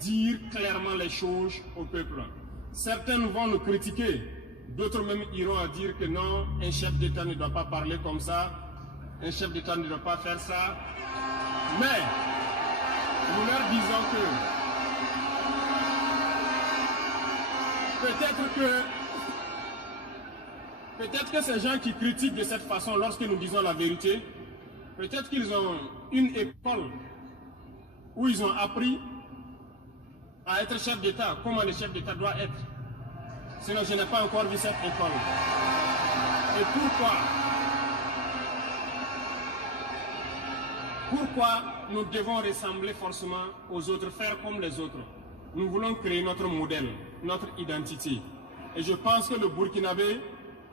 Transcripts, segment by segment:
dire clairement les choses au peuple. Certains vont nous critiquer, d'autres même iront à dire que non, un chef d'État ne doit pas parler comme ça, un chef d'État ne doit pas faire ça. Mais nous leur disons que peut-être que ces gens qui critiquent de cette façon lorsque nous disons la vérité, peut-être qu'ils ont une école où ils ont appris à être chef d'État, comment le chef d'État doit être. Sinon, je n'ai pas encore vu cette école. Et pourquoi nous devons ressembler forcément aux autres, faire comme les autres? Nous voulons créer notre modèle, notre identité. Et je pense que le Burkinabé,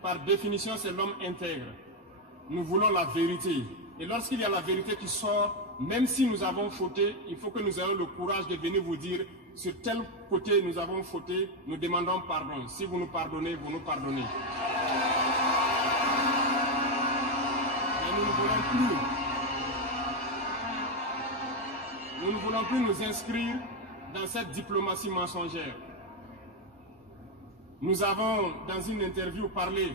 par définition, c'est l'homme intègre. Nous voulons la vérité. Et lorsqu'il y a la vérité qui sort, même si nous avons fauté, il faut que nous ayons le courage de venir vous dire, sur tel côté nous avons fauté, nous demandons pardon. Si vous nous pardonnez, vous nous pardonnez. Et nous ne voulons plus nous inscrire dans cette diplomatie mensongère. Nous avons, dans une interview, parlé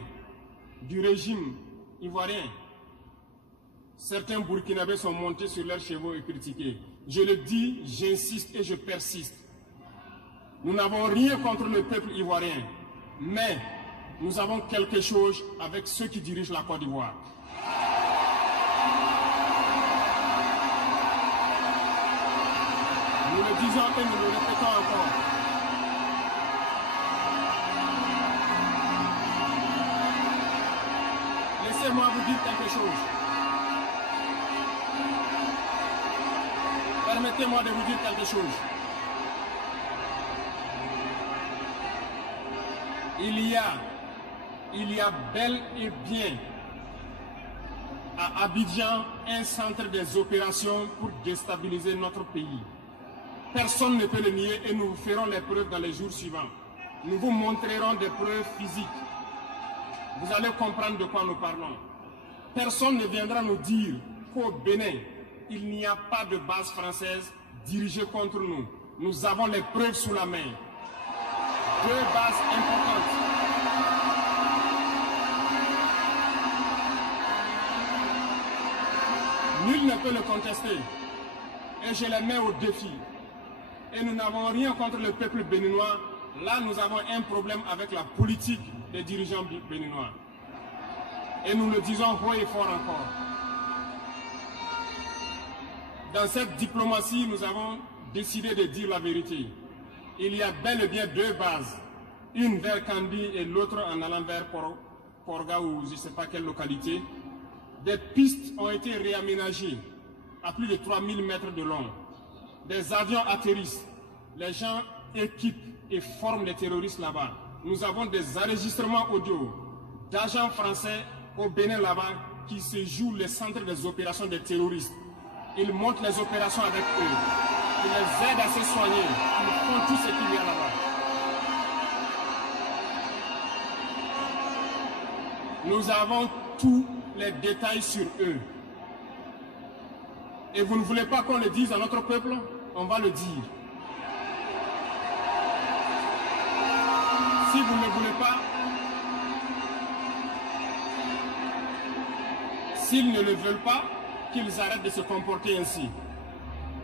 du régime ivoirien. Certains Burkinabés sont montés sur leurs chevaux et critiqués. Je le dis, j'insiste et je persiste. Nous n'avons rien contre le peuple ivoirien, mais nous avons quelque chose avec ceux qui dirigent la Côte d'Ivoire. Nous le disons et nous le répétons encore. Laissez-moi vous dire quelque chose. Permettez-moi de vous dire quelque chose. Il y a bel et bien à Abidjan un centre des opérations pour déstabiliser notre pays. Personne ne peut le nier et nous ferons les preuves dans les jours suivants. Nous vous montrerons des preuves physiques. Vous allez comprendre de quoi nous parlons. Personne ne viendra nous dire qu'au Bénin, il n'y a pas de base française dirigée contre nous. Nous avons les preuves sous la main. 2 bases importantes. Nul ne peut le contester. Et je les mets au défi. Et nous n'avons rien contre le peuple béninois. Là, nous avons un problème avec la politique des dirigeants béninois. Et nous le disons haut et fort encore. Dans cette diplomatie, nous avons décidé de dire la vérité. Il y a bel et bien 2 bases, une vers Kandi et l'autre en allant vers Porga ou je ne sais pas quelle localité. Des pistes ont été réaménagées à plus de 3000 mètres de long. Des avions atterrissent, les gens équipent et forment les terroristes là-bas. Nous avons des enregistrements audio d'agents français au Bénin là-bas qui se jouent les centres des opérations des terroristes. Ils montent les opérations avec eux. Ils les aident à se soigner. Ils font tout ce qu'il y a là-bas. Nous avons tous les détails sur eux. Et vous ne voulez pas qu'on le dise à notre peuple? On va le dire. Si vous ne le voulez pas, s'ils ne le veulent pas, qu'ils arrêtent de se comporter ainsi.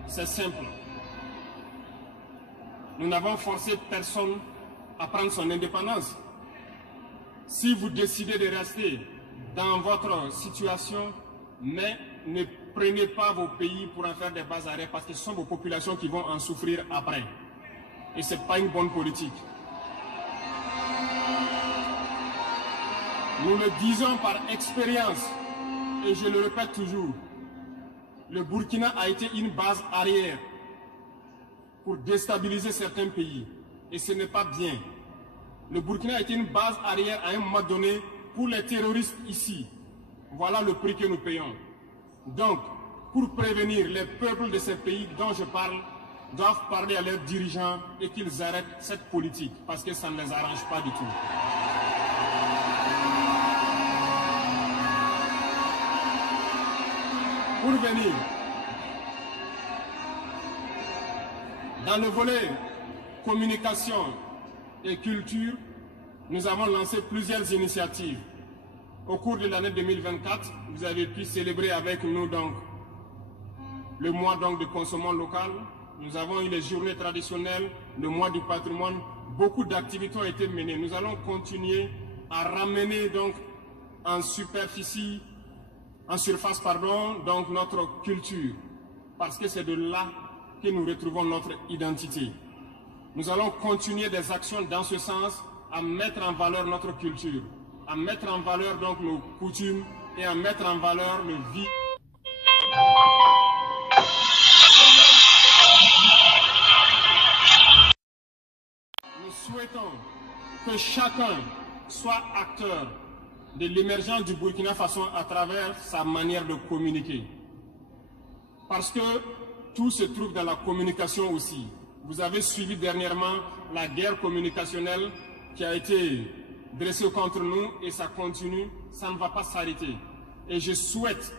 C'est simple. Nous n'avons forcé personne à prendre son indépendance. Si vous décidez de rester dans votre situation, mais ne prenez pas vos pays pour en faire des bases arrêts parce que ce sont vos populations qui vont en souffrir après. Et ce n'est pas une bonne politique. Nous le disons par expérience, et je le répète toujours, le Burkina a été une base arrière pour déstabiliser certains pays. Et ce n'est pas bien. Le Burkina a été une base arrière à un moment donné pour les terroristes ici. Voilà le prix que nous payons. Donc, pour prévenir les peuples de ces pays dont je parle, doivent parler à leurs dirigeants et qu'ils arrêtent cette politique parce que ça ne les arrange pas du tout. Pour venir, Dans le volet communication et culture, nous avons lancé plusieurs initiatives. Au cours de l'année 2024, vous avez pu célébrer avec nous donc le mois donc de consommation local. Nous avons eu les journées traditionnelles, le mois du patrimoine. Beaucoup d'activités ont été menées. Nous allons continuer à ramener donc en surface, donc notre culture, parce que c'est de là que nous retrouvons notre identité. Nous allons continuer des actions dans ce sens, à mettre en valeur notre culture, à mettre en valeur donc nos coutumes et à mettre en valeur le vivre. Nous souhaitons que chacun soit acteur de l'émergence du Burkina Faso à travers sa manière de communiquer. Parce que tout se trouve dans la communication aussi. Vous avez suivi dernièrement la guerre communicationnelle qui a été dressée contre nous et ça continue, ça ne va pas s'arrêter. Et je souhaite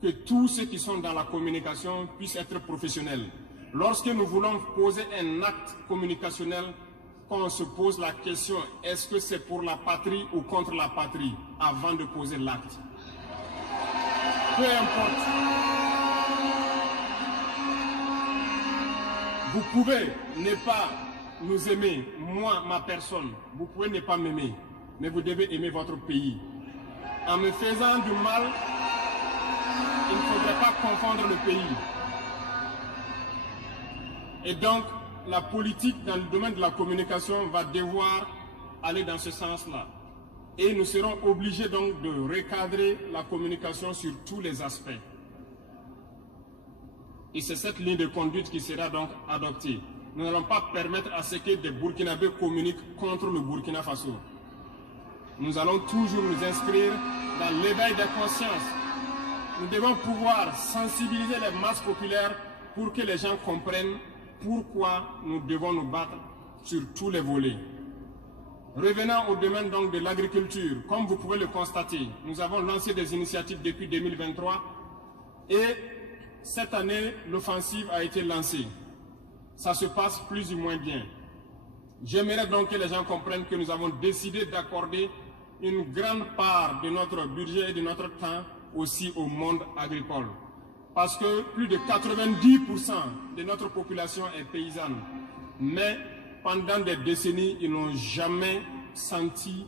que tous ceux qui sont dans la communication puissent être professionnels. Lorsque nous voulons poser un acte communicationnel, qu'on se pose la question, est-ce que c'est pour la patrie ou contre la patrie, avant de poser l'acte. Peu importe. Vous pouvez ne pas nous aimer, moi, ma personne. Vous pouvez ne pas m'aimer, mais vous devez aimer votre pays. En me faisant du mal, il ne faudrait pas confondre le pays. Et donc, la politique dans le domaine de la communication va devoir aller dans ce sens-là. Et nous serons obligés donc de recadrer la communication sur tous les aspects. Et c'est cette ligne de conduite qui sera donc adoptée. Nous n'allons pas permettre à ce que des Burkinabés communiquent contre le Burkina Faso. Nous allons toujours nous inscrire dans l'éveil des consciences. Nous devons pouvoir sensibiliser les masses populaires pour que les gens comprennent pourquoi nous devons nous battre sur tous les volets. Revenant au domaine donc de l'agriculture, comme vous pouvez le constater, nous avons lancé des initiatives depuis 2023 et cette année, l'offensive a été lancée. Ça se passe plus ou moins bien. J'aimerais donc que les gens comprennent que nous avons décidé d'accorder une grande part de notre budget et de notre temps aussi au monde agricole. Parce que plus de 90% de notre population est paysanne. Mais pendant des décennies, ils n'ont jamais senti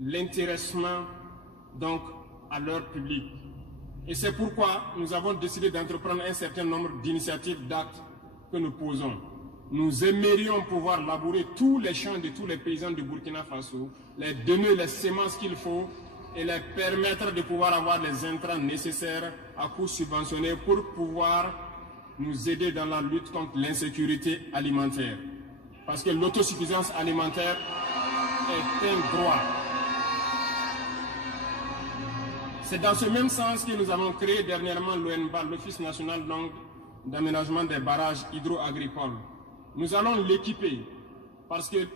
l'intéressement donc à leur public. Et c'est pourquoi nous avons décidé d'entreprendre un certain nombre d'initiatives, d'actes que nous posons. Nous aimerions pouvoir labourer tous les champs de tous les paysans du Burkina Faso, les donner les semences qu'il faut et les permettre de pouvoir avoir les intrants nécessaires à coût subventionné pour pouvoir nous aider dans la lutte contre l'insécurité alimentaire. Parce que l'autosuffisance alimentaire est un droit. C'est dans ce même sens que nous avons créé dernièrement l'ONBA, l'Office national d'aménagement des barrages hydro-agricoles. Nous allons l'équiper parce que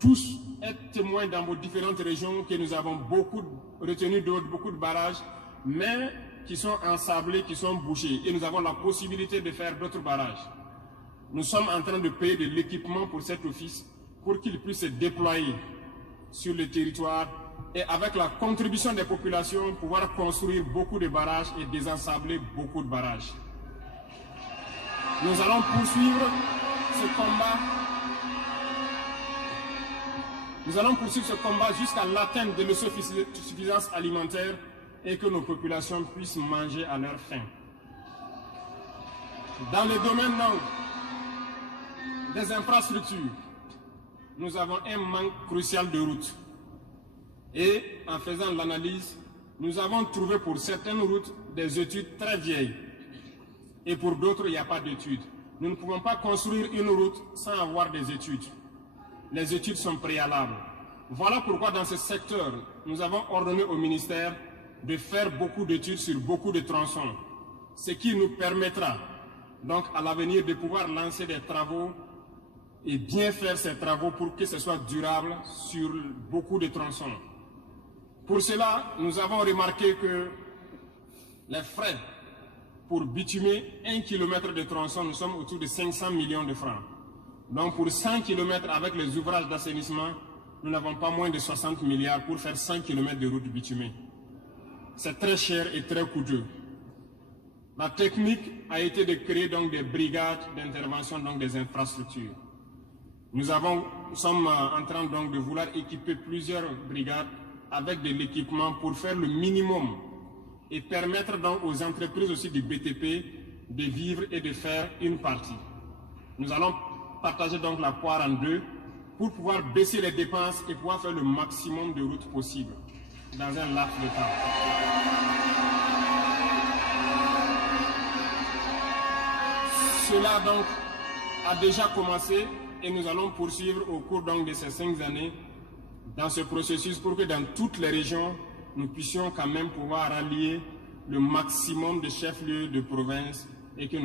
tous êtes témoins dans vos différentes régions que nous avons retenu beaucoup de barrages, mais qui sont ensablés, qui sont bouchés. Et nous avons la possibilité de faire d'autres barrages. Nous sommes en train de payer de l'équipement pour cet office pour qu'il puisse se déployer sur le territoire et avec la contribution des populations, pouvoir construire beaucoup de barrages et désensabler beaucoup de barrages. Nous allons poursuivre ce combat. Nous allons poursuivre ce combat jusqu'à l'atteinte de l'autosuffisance alimentaire et que nos populations puissent manger à leur faim. Dans le domaine des infrastructures, nous avons un manque crucial de routes. Et en faisant l'analyse, nous avons trouvé pour certaines routes des études très vieilles. Et pour d'autres, il n'y a pas d'études. Nous ne pouvons pas construire une route sans avoir des études. Les études sont préalables. Voilà pourquoi dans ce secteur, nous avons ordonné au ministère de faire beaucoup d'études sur beaucoup de tronçons. Ce qui nous permettra donc à l'avenir de pouvoir lancer des travaux et bien faire ces travaux pour que ce soit durable sur beaucoup de tronçons. Pour cela, nous avons remarqué que les frais pour bitumer 1 km de tronçon, nous sommes autour de 500 millions de francs. Donc pour 100 km avec les ouvrages d'assainissement, nous n'avons pas moins de 60 milliards pour faire 100 km de route bitumée. C'est très cher et très coûteux. La technique a été de créer donc des brigades d'intervention, donc des infrastructures. Nous sommes en train donc de vouloir équiper plusieurs brigades avec de l'équipement pour faire le minimum et permettre donc aux entreprises aussi du BTP de vivre et de faire une partie. Nous allons partager donc la poire en deux pour pouvoir baisser les dépenses et pouvoir faire le maximum de routes possibles dans un laps de temps. Cela donc a déjà commencé et nous allons poursuivre au cours donc de ces 5 années dans ce processus pour que dans toutes les régions, nous puissions quand même pouvoir rallier le maximum de chefs-lieux de province et que nous